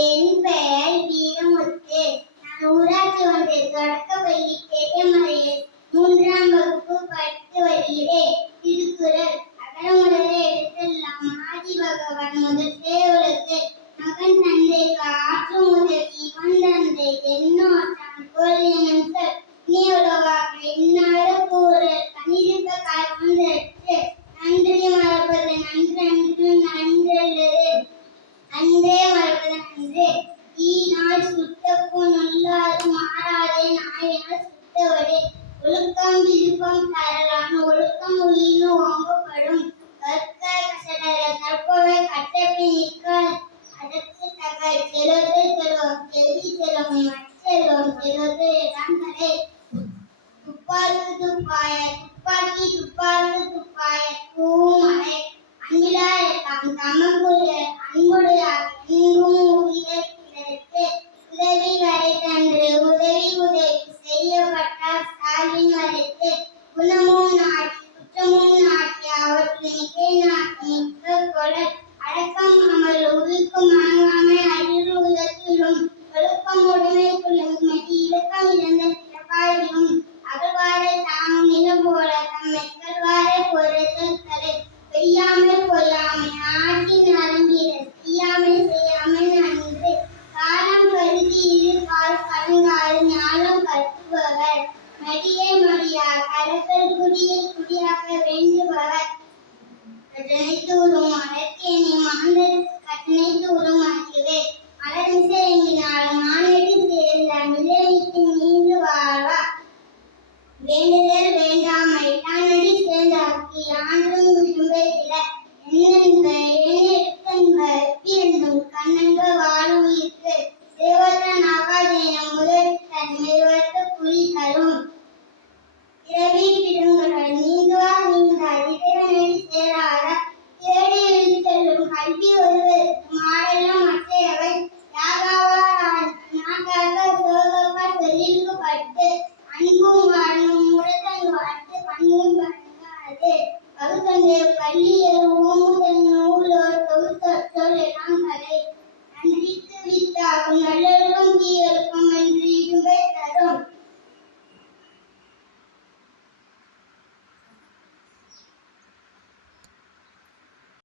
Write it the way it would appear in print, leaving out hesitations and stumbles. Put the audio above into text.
என் பெயர் வீரமுத்து. நான் ஊராட்சி ஒன்றிய தொடக்கப்பள்ளி கேட்டமலையில் 3ஆம் வகுப்பு படித்து வருகிறேன். திருக்குறள். அகர முதல எழுத்தெல்லாம் ஆதி பகவான் முதற்றே உலகு. மகன் தந்தைக்கு ஆற்றும் உதவி இவன் தந்தை என்னோற்றான் கோழியன் சொல். நீ உலகாக இன்னாடு கூறல் கனிருக்க காய்கொண்டற்று. நன்றி மறப்பது நன்றன்று நன்றல்லது அன்றே மறப்பது நன்று. ஈனால் சுட்டப்புண் உள்ளாது மாறாதே நாயினால் சுட்டவரே. ஒழுக்கம் விழுப்பம் தரலான் ஒழுக்கம் உள்ளினு ஓம்பப்படும். கற்க கசடர கற்பவை கற்றபின் நிற்க அதற்கு தக. செல்வத்தில் செல்வம் செல்வி செல்வம் மற்றெல்வம் செல்வத்தில் இடம் தலை. துப்பார்க்கு துப்பாய துப்பாக்கி துப்பார்க்கு துப்பாய தூவும் அலை. அன்பிலார் எல்லாம் தமக்குரியர் அன்புடையார் எங்கும் உரியர் பிறர்க்கு. உதவி வரைத்தன்று உதவி உதவி செய்யப்பட்டார் சால்வின் வரைத்து. குணமும் நாடி குற்றமும் நாடி அவற்றை மிகை நாட்டி மிக்க கொளல். அடக்கம் அமல் உருக்கும் அணங்காமை அறிவு உதத்திலும். ஒழுக்கம் உடைமை கொள்ளும் மெடி இலக்கம் இழந்த பிறப்பாயிலும். அகழ்வாரை தாமும் நிலம் போல தம்மை கல்வாரை பொறுத்தல் தலை. பெய்யாமை பொய்யாமை ஆற்றின் அரங்கினர் செய்யாமை செய்யாமை நன்று. காலம் கருதி இரு கால் கலங்காது ஞானம் கற்பவர். மடியை மடியார் கலக்கல் குடியை குடியாக வேண்டுபவர். கட்டணை தூரும் மலர்க்கேணி மாந்தர் கட்டணை தூரும் அறிவே. மலர்மிசை